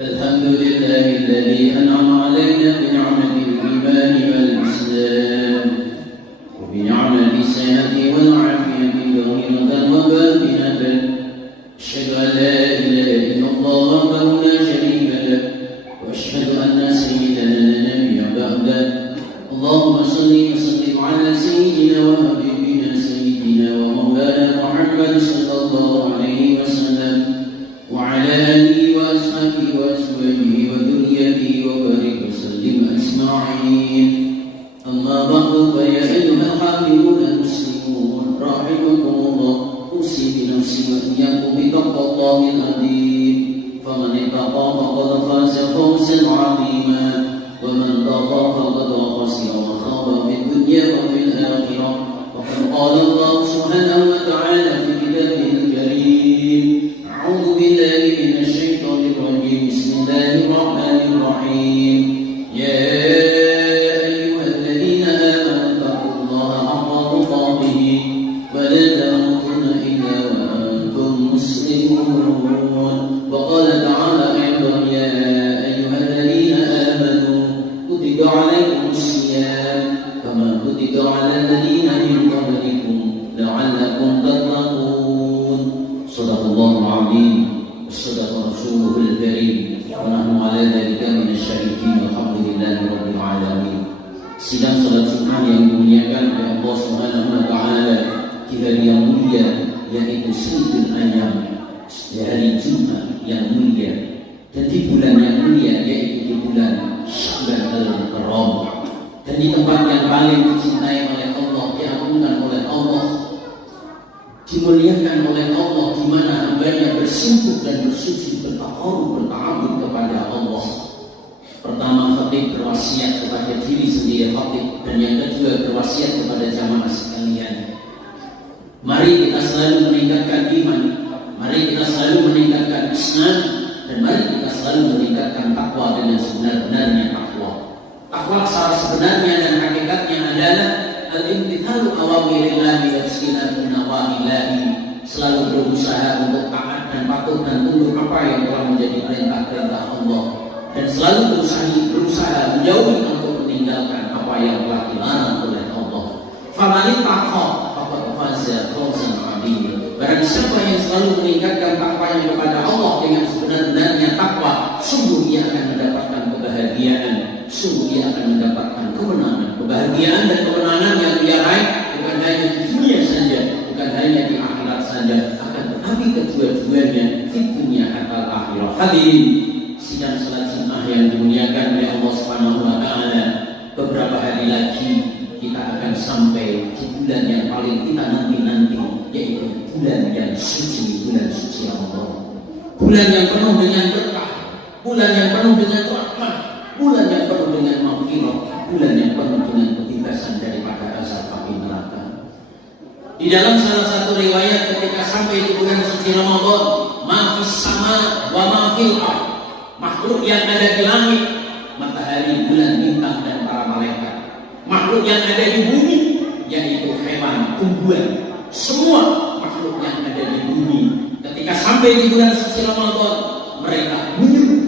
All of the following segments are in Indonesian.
الحمد لله الذي أنعم علينا بنعمة الإيمان والإسلام وبنعمة الصحة والعافية ظاهرة وباطنة. أشهد أن لا إله إلا الله وحده لا شريك له وأشهد أن سيدنا نبيا بعده. اللهم صل وسلم على سيدنا وحبيبنا سيدنا ومولانا محمد صلى الله عليه وسلم وعلى آله وأصحابه وأزواجه وذريته وبارك وسلم أجمعين. أما بعد فيا أيها الحاضرون المسلمون رحمكم الله، أوصي بنفسي وإياكم بتقوى الله العظيم. فمن اتقى فقد فاز فوزا عظيما، ومن طغى فقد خسر وخاب في الدنيا وفي الآخرة. وقد قال الله سبحانه وتعالى في كتابه الكريم: أعوذ بالله من الشيطان الرجيم، بسم الله الرحمن الرحيم. يا أيها الذين آمنوا اتقوا الله حق تقاته ولا تموتن إلا وأنتم مسلمون. وقال تعالى أيضا: يا أيها الذين آمنوا كتب عليكم الصيام كما كتب على الذين من قبلكم لعلكم تتقون. صدق الله العظيم وصدق رسوله الكريم ونحن على ذلك من الشاهدين والحمد لله رب العالمين. Sidang salat sunnah yang dimuliakan oleh Allah Subhanahu wa taala di hari yang mulia, yaitu Sayyidul Ayyam, di hari Jumat yang mulia, dan di bulan yang mulia, yaitu di bulan Sya'ban al-Mukarram, dan di tempat yang paling dicintai oleh Allah, diagungkan oleh Allah, dimuliakan oleh Allah, di mana hambanya bersungguh dan bersujud, bertakarub, berta'abud kepada Allah. Pertama, khatib berwasiat kepada diri sendiri khatib, dan yang kedua berwasiat kepada jamaah sekalian. Mari kita selalu meningkatkan iman, mari kita selalu meningkatkan Islam, dan mari kita selalu meningkatkan takwa dengan sebenar-benarnya takwa. Takwa secara sebenarnya dan hakikatnya adalah al-imtithalu awamirillahi wa ijtinabu nawahillahi, selalu berusaha untuk taat dan patuh dan tunduk apa yang telah menjadi perintah-perintah Allah, dan selalu berusaha menjauhi untuk meninggalkan apa yang telah dilarang oleh Allah. Faman ittaqa faqad faza fawzan 'azima. Barang siapa yang selalu meningkatkan takwanya kepada Allah dengan sebenar-benarnya takwa, sungguh ia akan mendapatkan kebahagiaan, sungguh ia akan mendapatkan kemenangan. Kebahagiaan dan kemenangan yang ia raih bukan hanya di dunia saja, bukan hanya di akhirat saja, akan tetapi kedua-duanya di dunia atau akhirat. Hadirin sidang salat sunnah yang dimuliakan oleh Allah Subhanahu wa taala, beberapa hari lagi kita akan sampai di bulan yang paling kita nanti-nanti, yaitu bulan yang suci, bulan suci Ramadan. Bulan yang penuh dengan berkah, bulan yang penuh dengan rahmat, bulan yang penuh dengan maghfirah, bulan yang penuh dengan kebebasan daripada azab api neraka. Di dalam salah satu riwayat ketika sampai di bulan suci Ramadan, ma fis sama wa ma fil ardh, makhluk yang ada di langit, matahari, bulan, bintang dan para malaikat, makhluk yang ada di bumi, yaitu hewan, tumbuhan, semua makhluk yang ada di bumi, ketika sampai di bulan suci Ramadan, mereka menyeru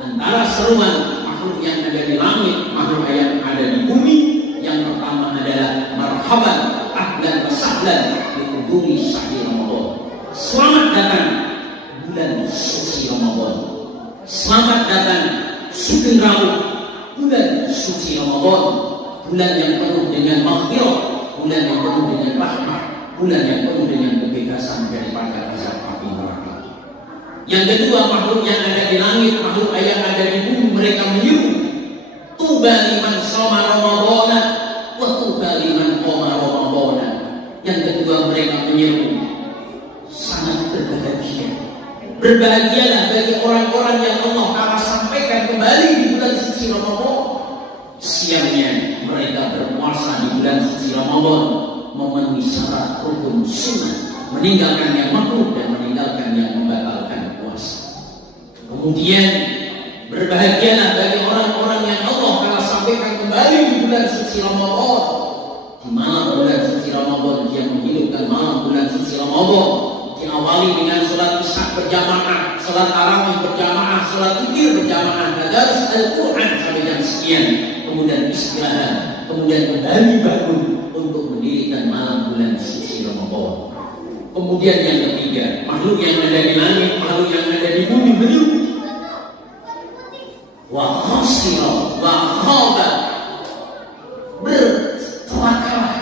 antara seruan makhluk yang ada di langit, makhluk yang ada di bumi. Yang pertama adalah marhaban ahlan wa sahlan bi huduri syahri Ramadan. Selamat datang bulan suci Ramadan. Selamat datang sugeng rawuh bulan suci Ramadan, bulan yang penuh dengan maghfirah, bulan yang penuh dengan rahmat, bulan yang penuh dengan kebebasan daripada azab api neraka. Yang kedua, makhluk yang ada di langit, makhluk yang ada di bumi, mereka menyeru, tuba liman shoma ramadhana wa tuba liman qama ramadhana. Yang kedua, mereka menyeru, sangat berbahagia, berbahagialah bagi orang-orang yang Allah akan sampaikan kembali di bulan suci Ramadan. Siangnya mereka berpuasa di bulan suci Ramadan, memenuhi syarat rukun sunnah, meninggalkan yang makruh dan meninggalkan yang membatalkan puasa. Kemudian berbahagialah bagi orang-orang yang Allah akan sampaikan kembali di bulan suci Ramadan. Di malam bulan suci Ramadan, dia menghidupkan malam bulan suci Ramadan, diawali dengan sholat isya berjamaah, sholat tarawih berjamaah, sholat witir berjamaah, tadarus Al-Quran sampai jam sekian, kemudian istirahat, kemudian kembali bangun untuk mendirikan malam bulan suci Ramadan. Kemudian yang ketiga, makhluk yang ada di langit, makhluk yang ada di bumi menyuruh wa khasira wa khaba, bercelakalah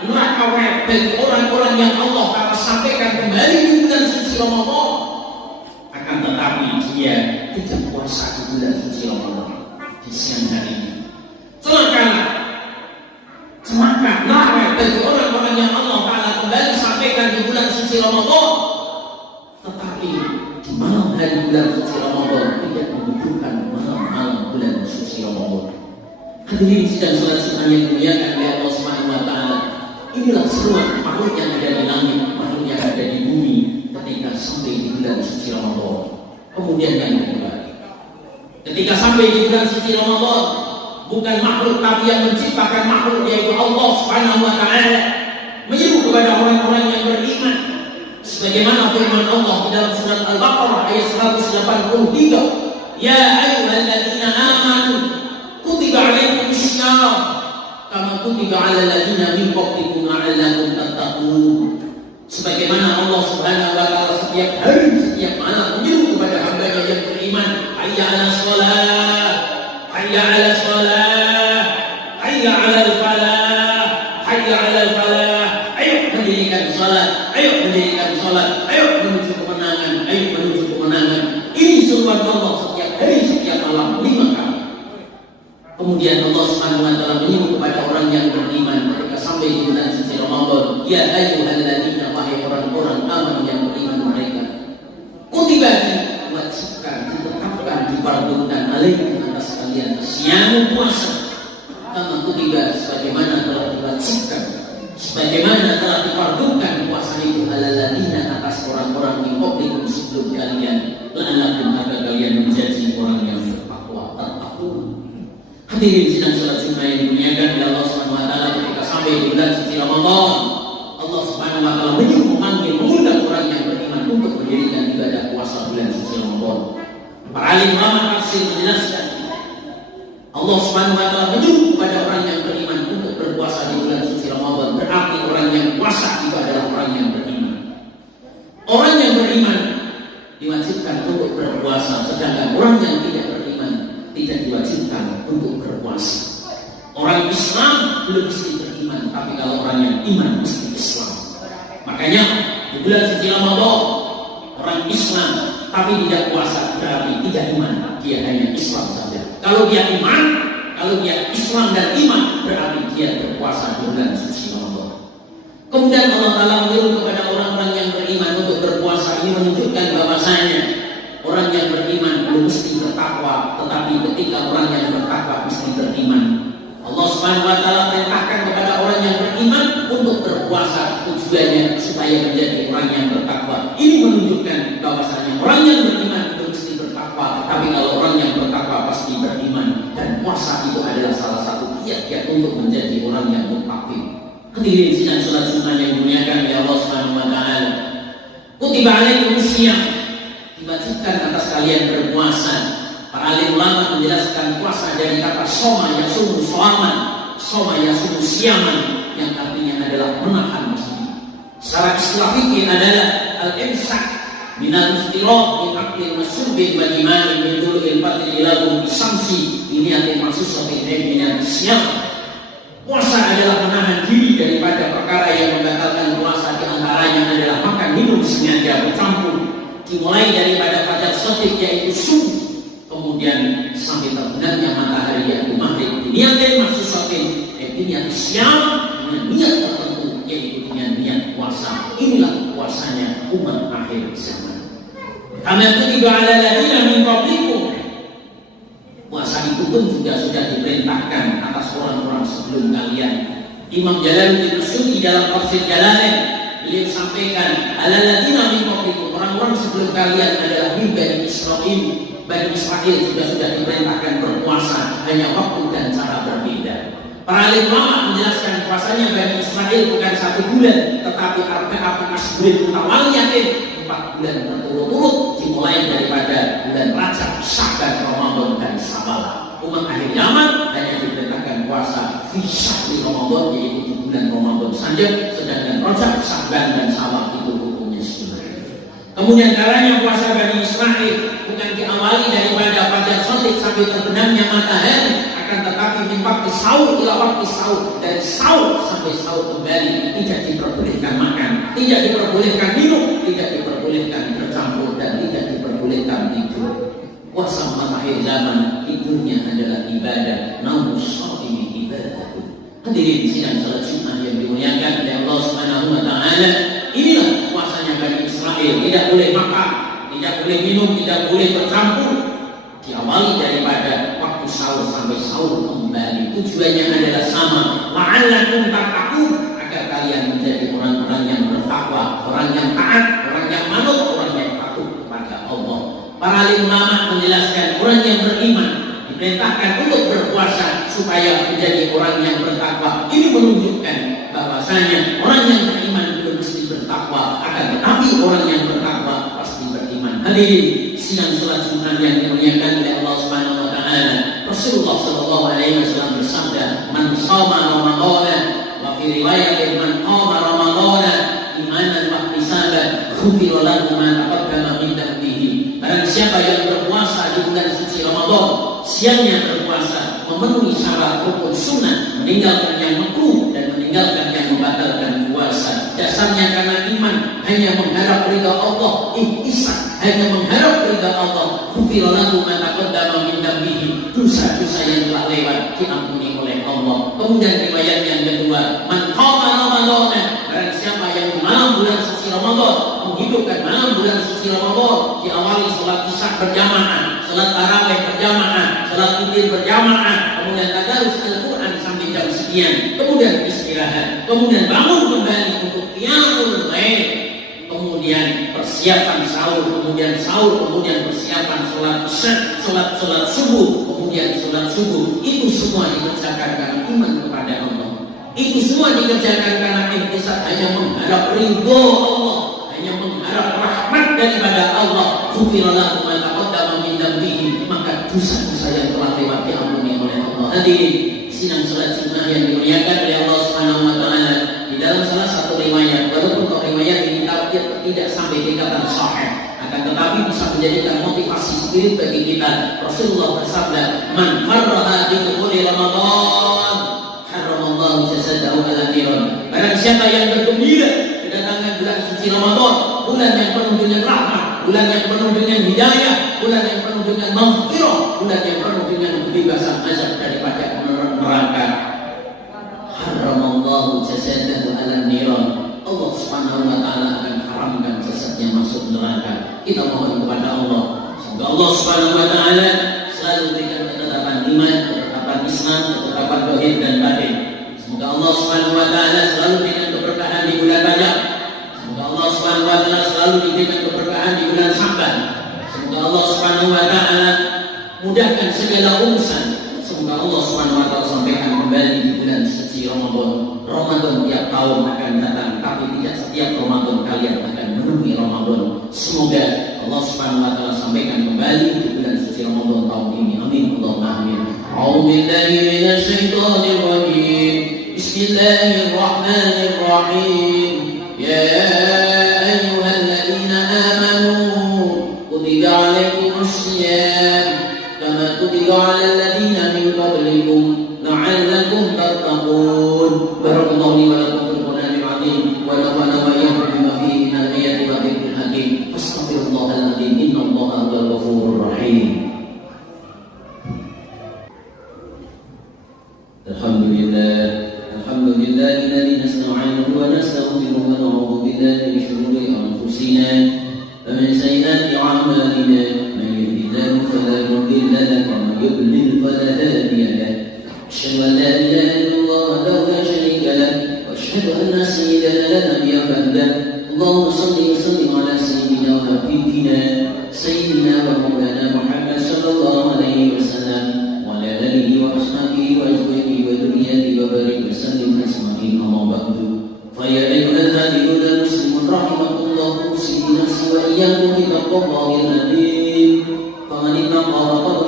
neraka bagi orang-orang yang Allah akan sampaikan kembali di bulan suci Ramadan, akan tetapi dia tidak puasa di bulan suci Ramadan di siang hari ini. Celaka neraka bagi orang-orang yang Allah Ta'ala kembali sampaikan di bulan suci Ramadan, tetapi di malam hari bulan suci Ramadan tidak membutuhkan malam-malam bulan suci Ramadan. Hadirin sidang salat Jumat yang dimuliakan oleh Allah Subhanahu wa Ta'ala, inilah semua makhluk yang ada di langit, makhluk yang ada di bumi ketika sampai di bulan suci Ramadan. Kemudian yang kedua, ketika sampai di bulan suci Ramadan, bukan makhluk tapi yang menciptakan makhluk, yaitu Allah Subhanahu wa Ta'ala, menyeru kepada orang-orang yang beriman sebagaimana firman Allah di dalam surat Al-Baqarah ayat 183, ya ayyuhalladzina amanu kutiba alaikumus syiyam kama kutiba alal ladzina min qablikum la'allakum tattaqun. Sebagaimana Allah Subhanahu wa Ta'ala setiap hari, setiap malam menyeru kepada hamba-Nya yang beriman, hayya 'alas shalah, hayya 'alas shalah, hayya 'alal falah, hayya 'alal falah. Ayo mendirikan salat, ayo mendirikan salat, ayo menuju kemenangan, ayo menuju kemenangan. Ini seruan Allah setiap hari, setiap malam 5 kali. Kemudian Allah Subhanahu wa Ta'ala menyeru kepada orang yang beriman ketika sampai di bulan suci Ramadan, ya ayyuhalladzina, wahai orang-orang amanu yang beriman mereka, kutiba, diwajibkan, ditetapkan, difardukan alaikum atas kalian siyam, puasa, kama kutiba, sebagaimana telah diwajibkan, sebagaimana telah difardukan puasa itu alal ladzina, atas orang-orang di qablikum sebelum kalian, la'allakum, agar kalian menjadi orang yang bertakwa, tattaqun. Hadirin sidang salat Jumat yang dimuliakan oleh Allah Subhanahu wa Ta'ala, ketika sampai di bulan suci Ramadan, Allah Subhanahu wa Ta'ala memanggil, mengundang orang yang beriman untuk mendirikan ibadah puasa bulan suci Ramadan. Para alim ulama tafsir menjelaskan, Allah Subhanahu wa Ta'ala menyuruh kepada orang yang beriman untuk berpuasa di bulan suci Ramadan, berarti orang yang puasa itu adalah orang yang beriman. Orang yang beriman diwajibkan untuk berpuasa, sedangkan orang yang tidak beriman tidak diwajibkan untuk berpuasa. Orang Islam belum mesti beriman, tapi kalau orang yang iman mesti Islam. Makanya di bulan suci Ramadan, orang Islam tapi tidak puasa berarti tidak iman, dia hanya Islam saja. Kalau dia iman, kalau dia Islam dan iman, berarti dia berpuasa di bulan suci Ramadan. Kemudian Allah Ta'ala menyuruh kepada orang-orang yang beriman untuk berpuasa. Ini menunjukkan bahwasanya orang yang beriman belum mesti bertakwa, tetapi ketika orang yang bertakwa mesti beriman. Allah Subhanahu wa Ta'ala perintahkan kepada orang yang beriman untuk berpuasa, tujuannya supaya menjadi orang yang bertakwa. Ini menunjukkan bahwasanya orang yang beriman belum mesti bertakwa, tapi kalau orang yang bertakwa pasti beriman, dan puasa itu adalah salah satu kiat-kiat untuk menjadi orang yang muttaqi. Hadirin sidang salat Jumat yang dimuliakan oleh Allah Subhanahu wa Ta'ala, kutiba alaikumus syiyam, diwajibkan atas kalian berpuasa. Para alim ulama menjelaskan puasa dari kata soma yasumu soaman, soma yasumu siaman, yang artinya adalah menahan diri. Secara istilah fikih adalah al-imsak minal istiraq min aqlin masyubin wa jimalin min dulil fatil ilahum bisamsi biniatin maksusatin minal siam. Puasa adalah menahan diri daripada perkara yang membatalkan puasa, di antaranya adalah makan minum sengaja bercampur, dimulai daripada fajar sotik yaitu subuh, kemudian sampai terbenamnya matahari yaitu maghrib, niatin maksusatin niat siam, dengan niat tertentu yaitu dengan niat puasa. Inilah puasanya umat akhir zaman. Kama kutiba alal ladzina min qablikum, puasa itu pun juga sudah diperintahkan atas orang-orang sebelum kalian. Imam Jalaluddin Suyuti dalam tafsir Jalalain, beliau sampaikan alal ladzina min qablikum, orang-orang sebelum kalian adalah min Bani Israil. Bani Israil juga sudah diperintahkan berpuasa, hanya waktu dan cara berbeda. Para alim ulama menjelaskan puasanya Bani Israel bukan 1 bulan, tetapi arba'atu ashhurin mutawaliyatin, 4 bulan berturut-turut, dimulai daripada bulan Rajab, Sya'ban, Ramadan dan Syawal. Umat akhir zaman hanya diperintahkan puasa fi syahri Ramadan, yaitu di bulan Ramadan saja, sedangkan Rajab, Sya'ban dan Syawal itu hukumnya sunnah. Kemudian caranya puasa Bani Israel bukan diawali daripada fajar shadiq sampai terbenamnya matahari, akan tetapi min waktu sahur ila waktu sahur, dari sahur sampai sahur kembali. Tidak diperbolehkan makan, tidak diperbolehkan minum, tidak diperbolehkan bercampur, dan tidak diperbolehkan tidur. Puasa umat akhir zaman tidurnya adalah ibadah, namun shaimi ibadah. Hadirin sidang salat Jumat yang dimuliakan oleh Allah Subhanahu wa taala, inilah puasanya Bani Israel. Tidak boleh makan, tidak boleh minum, tidak boleh bercampur. Diawali daripada waktu sahur sampai sahur kembali. Tujuannya adalah sama, la'allakum tattaqun, agar kalian menjadi orang-orang yang bertakwa, orang yang taat, orang yang manut, orang yang patuh kepada Allah. Para alim ulama menjelaskan orang yang beriman diperintahkan untuk berpuasa supaya menjadi orang yang bertakwa. Ini menunjukkan bahwasanya orang yang beriman belum mesti bertakwa, akan tetapi orang yang bertakwa pasti beriman. Hadirin sidang salat Jumat yang dimuliakan oleh Allah Subhanahu wa taala, Rasulullah sallallahu alaihi wasallam bersabda, "Man shoma Ramadan wa fi riwayatin man qama Ramadan imanan wa ihtisaban, ghufira lahu ma taqaddama min dhanbihi." Barang siapa yang berpuasa di bulan suci Ramadan, siangnya berpuasa, memenuhi syarat rukun sunnah, meninggalkan yang makruh dan meninggalkan yang membatalkan puasa, dasarnya karena iman, hanya mengharap ridha Allah, ihtisan, hanya mengharap ridha Allah, ghufira lahu ma taqaddama min dhanbihi, dosa-dosa yang telah lewat diampuni oleh Allah. Kemudian riwayat yang kedua, man qama Ramadan, barang siapa yang malam bulan suci Ramadan, menghidupkan malam bulan suci Ramadan, diawali salat isya berjamaah, salat tarawih berjamaah, salat witir berjamaah, kemudian tadarus Al-Qur'an sampai jam sekian, kemudian istirahat, kemudian bangun kembali untuk qiyamul lail, kemudian persiapan sahur, kemudian sahur, kemudian persiapan sholat isya, sholat subuh, kemudian sholat subuh. Itu semua dikerjakan karena iman kepada Allah. Itu semua dikerjakan karena ihtisan, hanya mengharap ridho Allah, hanya mengharap rahmat daripada Allah. Ghufira lahu ma taqaddama min dhanbihi, maka dosa-dosa yang telah lewat diampuni oleh Allah. Hadirin sidang salat Jumat yang dimuliakan oleh Allah Subhanahu wa taala, di dalam salah satu riwayat, walaupun riwayat ini tidak sampai tingkatan sahih, akan tetapi bisa menjadikan motivasi spirit bagi kita. Rasulullah bersabda, "Man farraha bi dukhuli Ramadan, haramallahu jasadahu 'ala niran." Barang siapa yang bergembira kedatangan bulan suci Ramadan, bulan yang penuh dengan rahmat, bulan yang penuh dengan hidayah, bulan yang penuh dengan maghfirah, bulan yang penuh dengan kebebasan azab daripada neraka, haramallahu jasadahu 'ala niran, Allah Subhanahu wa taala akan haramkan jasadnya masuk neraka. Kita mohon kepada Allah, semoga Allah Subhanahu wa taala selalu berikan ketetapan iman, ketetapan Islam, ketetapan tauhid dan batin. Semoga Allah Subhanahu wa taala selalu berikan keberkahan di bulan Rajab. Semoga Allah Subhanahu wa taala selalu diberikan keberkahan di bulan Sya'ban. Semoga Allah Subhanahu wa taala mudahkan segala urusan. Semoga Allah Subhanahu wa taala sampaikan kembali di bulan suci Ramadan. Ramadan tiap tahun akan datang, tapi tidak setiap Ramadan kalian akan menemui Ramadan. Semoga Allah Subhanahu wa taala sampaikan kembali di bulan suci Ramadan tahun ini. Amin. Allahumma amin. A'udzubillahi minasyaitonir rajim. Bismillahirrahmanirrahim. Ya ayyuhalladzina amanu kutiba 'alaikumus shiyam kama kutiba 'alal ladzina min qablikum la'allakum tattaqun. Barakallahu li wa lakum fil Qur'anil 'azim wa nafa'ana wa iyyakum bima fihi min al-ayati wa dhikril hakim. Astaghfirullahal adzim, innallaha huwal ghafurur rahim. Alhamdulillahilladzi nasta'inu wa nastaghfiruhu wa na'udzu billahi min shururi anfusina wa min sayyiati a'malina. Man yahdihillahu fala mudilla lahu wa man yudlil fala hadiya lahu. Asyhadu an la ilaha illallah wahdahu la syarika lahu wa asyhadu anna sayyidana la nabiyya ba'dahu. Allahumma shalli wa sallim ala sayyidina wa habibina sayyidina wa maulana Muhammad sallallahu alaihi wasallam wa ala alihi wa ashabihi wa azwajihi wa dhurriyyatihi wa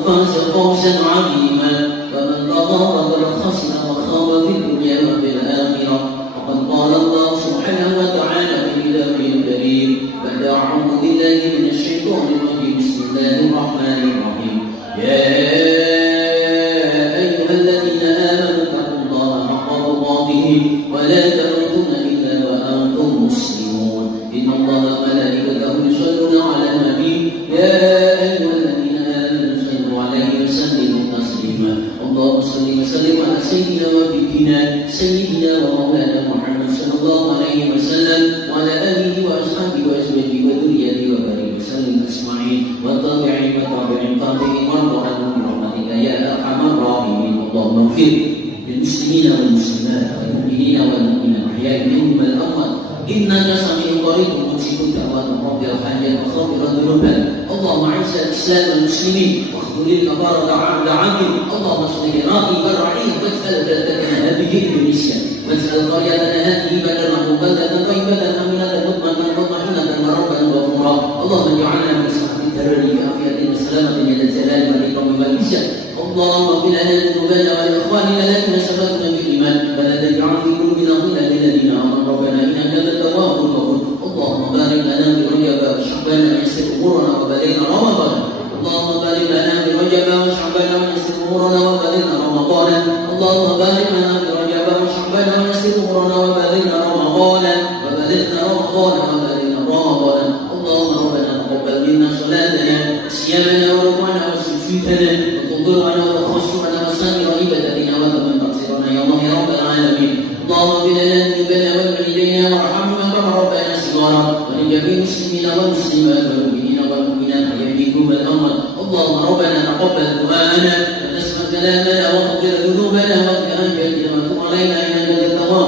فاز فوزا عظيما ومن طغى فقد خسر وخاب في الدنيا وفي الآخرة وقد قال الله سبحانه وتعالى في كتابه الكريم بعد أعوذ بالله من الشيطان الرجيم بسم الله الرحمن الرحيم يا أيها الذين آمنوا اتقوا الله حق تقاته ولا تموتن إلا وأنتم مسلمون إن الله وملائكته يصلون على النبي يا أيها الذين آمنوا صلوا عليه وسلموا تسليما اللهم صل وسلم على سيدنا وحبيبنا سيدنا ومولانا محمد صلى الله عليه وسلم وعلى آله وأصحابه وأزواجه وذريته وبارك وسلم أجمعين والتابعين والتابعين تابعين وارض عنهم برحمتك يا أرحم الراحمين اللهم اغفر للمسلمين والمسلمات والمؤمنين والمؤمنات الأحياء منهم والأموات إنك سميع قريب مجيب الدعوات رب الحاجات وخافر الذنوب اللهم أعز الإسلام والمسلمين واخذل الكفار دعاهم اللهم اصلح راغب الرعيم واجعل بلدتنا هذه إندونيسيا واجعل قريتنا هذه بلدا بلدة طيبة آمنة مطمئنة وربا غفورا اللهم اجعلنا من صحب الدرر بعافية وسلامة من الجلال والإكرام والإحسان اللهم اغفر لنا ذنوبنا ولإخواننا الذين سبقونا بالإيمان ولا تجعل في قلوبنا غلا للذين آمنوا ربنا إنك أنت التواب الغفور اللهم بارك لنا برجب وشعبان ويسر أمورنا وبلغنا رمضان اللهم بارك لنا برجب وشعبان ويسر أمورنا وبلغنا رمضان اللهم بارك لنا برجب وشعبان ويسر أمورنا وبلغنا رمضان اللهم ربنا تقبل منا صلاتنا صيامنا وركوعنا وسجودنا وتضرعنا وخشوعنا وسائر عبادتنا وتمن تقصيرنا يا الله يا رب العالمين اللهم اغفر لنا ذنوبنا والوالدينا وارحمنا كما ربنا صغارا ولجميع المسلمين والمسلمات والمؤمنين والمؤمنات يهديكم الامر اللهم ربنا تقبل دعاءنا وتسمع كلامنا واغفر ذنوبنا واغفر حاجاتنا وتب علينا انك انت التواب